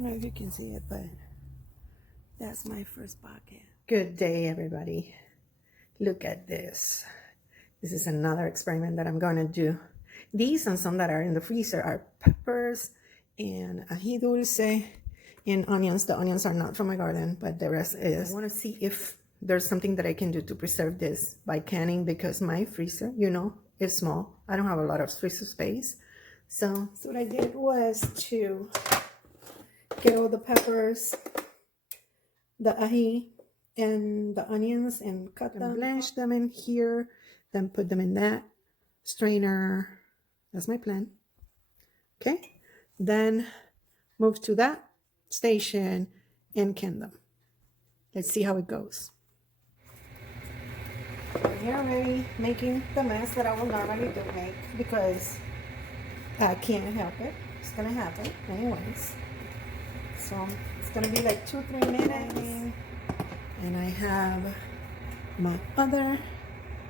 don't know if you can see it, but that's my first bucket. Good day, everybody. Look at this. This is another experiment that I'm going to do. These and some that are in the freezer are peppers and ají dulce and onions. The onions are not from my garden, but the rest is. I want to see if there's something that I can do to preserve this by canning, because my freezer, you know, is small. I don't have a lot of freezer space. So what I did was to get all the peppers, the ají, and the onions and cut them, blanch them in here, then put them in that strainer. That's my plan. Okay, then move to that station and can them. Let's see how it goes. We're already making the mess that I will normally do make, because I can't help it. It's gonna happen anyways. So it's gonna be like 2-3 minutes. And I have my other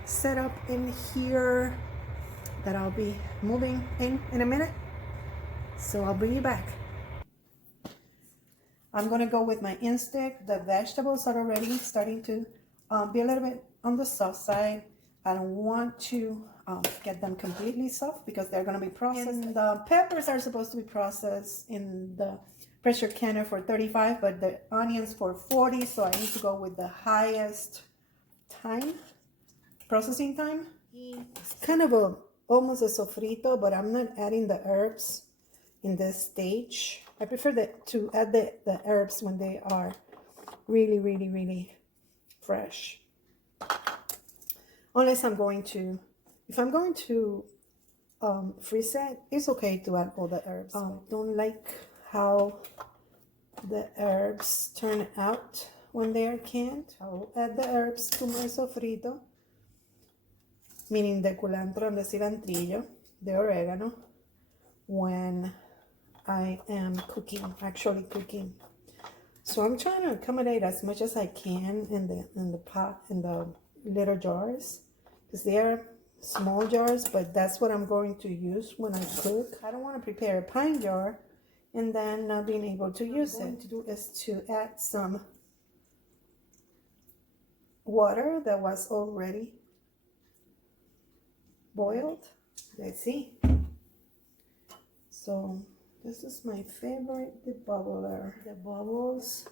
setup in here that I'll be moving in a minute. So I'll bring you back. I'm gonna go with my instinct. The vegetables are already starting to be a little bit on the soft side. I don't want to get them completely soft because they're gonna be processed. And the peppers are supposed to be processed in the pressure canner for 35, but the onions for 40, so I need to go with the highest processing time. It's kind of almost a sofrito, but I'm not adding the herbs in this stage. I prefer to add the herbs when they are really, really, really fresh. Unless I'm going to, if I'm going to freeze it, it's okay to add all the herbs. Don't like how the herbs turn out when they are canned. I'll add the herbs to my sofrito, meaning the culantro and the cilantrillo, the oregano, when I am actually cooking. So I'm trying to accommodate as much as I can in the pot, in the little jars, because they are small jars, but that's what I'm going to use when I cook. I don't want to prepare a pint jar and then not being able to use it. What I'm going to do is to add some water that was already boiled. Let's see. So this is my favorite debubbler. The bubbles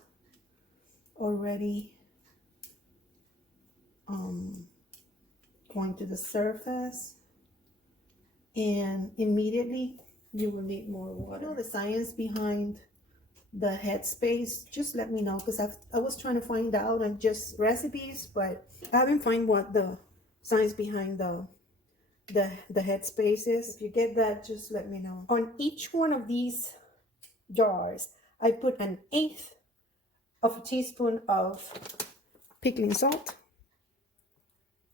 already going to the surface, and immediately you will need more water. You know the science behind the headspace? Just let me know, because I was trying to find out on just recipes, but I haven't found what the science behind the headspace is. If you get that, just let me know. On each one of these jars, I put 1/8 of a teaspoon of pickling salt.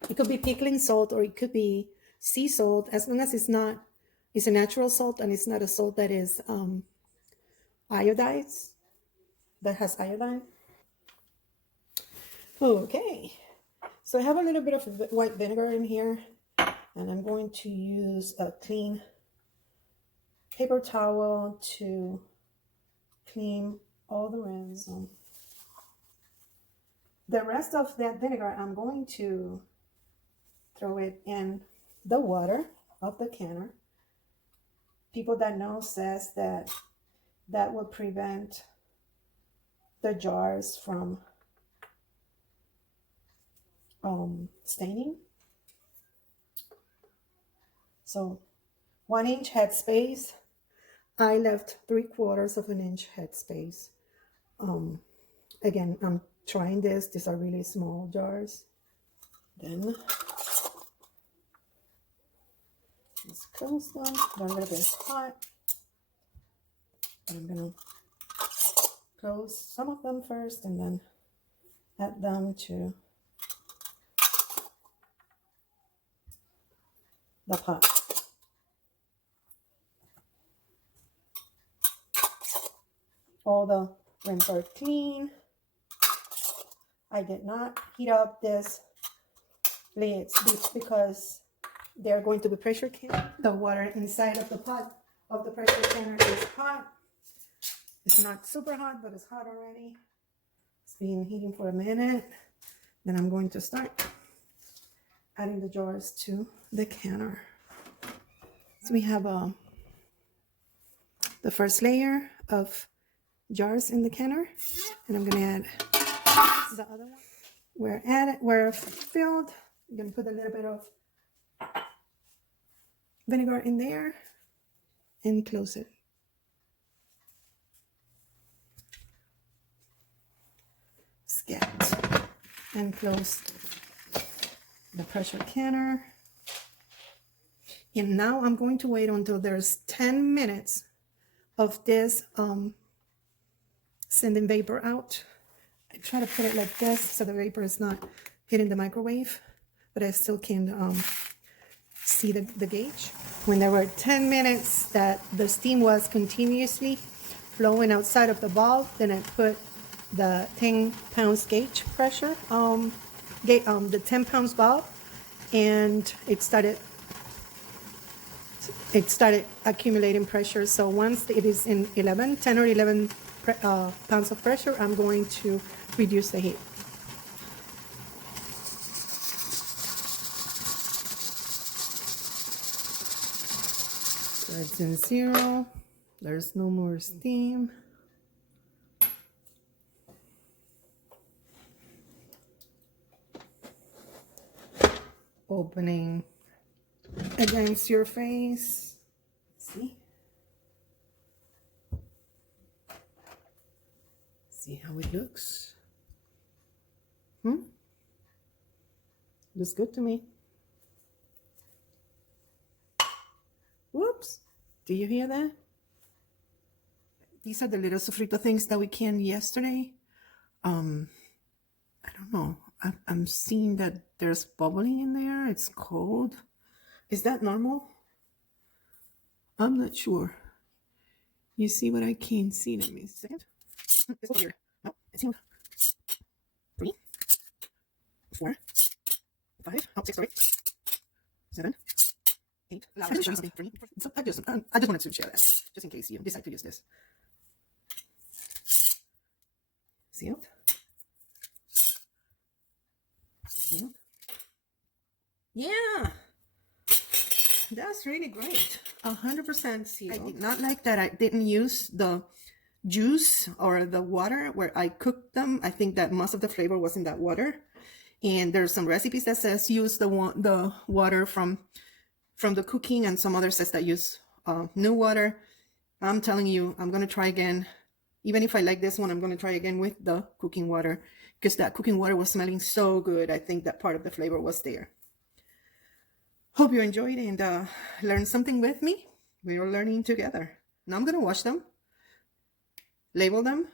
It could be pickling salt or it could be sea salt, as long as it's a natural salt and it's not a salt that is iodized, that has iodine. Okay, so I have a little bit of white vinegar in here, and I'm going to use a clean paper towel to clean all the rims. The rest of that vinegar, I'm going to throw it in the water of the canner. People that know says that will prevent the jars from staining. So 1 inch headspace. I left 3/4 of an inch headspace. Again, I'm trying this. These are really small jars. Then let's close them. They're a little bit hot. I'm gonna close some of them first and then add them to the pot. All the rims are clean. I did not heat up this lids because they're going to be pressure canned. The water inside of the pot of the pressure canner is hot. It's not super hot, but it's hot already. It's been heating for a minute. Then I'm going to start adding the jars to the canner. So we have the first layer of jars in the canner, and I'm gonna add the other one. We're filled. I'm gonna put a little bit of vinegar in there and close it. Scat and close the pressure canner. And now I'm going to wait until there's 10 minutes of this sending vapor out. I try to put it like this so the vapor is not hitting the microwave, but I still can see the gauge. When there were 10 minutes that the steam was continuously flowing outside of the bulb, then I put the 10 pounds gauge pressure, the 10 pounds bulb, and it started accumulating pressure. So once it is in 10 or 11 pounds of pressure, I'm going to reduce the heat. So it's in 0. There's no more steam. Opening against your face. See? See how it looks? Looks good to me. Whoops. Do you hear that? These are the little sofrito things that we canned yesterday. I don't know. I'm seeing that there's bubbling in there. It's cold. Is that normal? I'm not sure. You see what I can't see? Let me see it. It's over here. No, it's here. 3, 4, 5, 6, sorry. 7, 8. So I just wanted to share that, just in case you decide to use this. Sealed. Sealed. Yeah. That's really great. 100% sealed. I did not like that I didn't use the juice or the water where I cooked them. I think that most of the flavor was in that water. And there's some recipes that says use the water from the cooking, and some others says that use new water. I'm telling you, I'm going to try again. Even if I like this one, I'm going to try again with the cooking water, because that cooking water was smelling so good. I think that part of the flavor was there. Hope you enjoyed and learned something with me. We are learning together. Now I'm going to wash them, label them,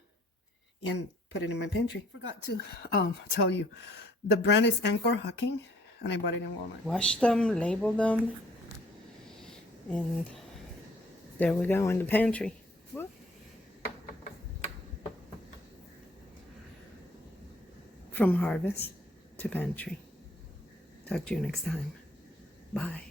and put it in my pantry. Forgot to tell you, the brand is Anchor Hockins, and I bought it in Walmart. Wash them, label them, and there we go in the pantry. Whoop. From harvest to pantry. Talk to you next time. Bye.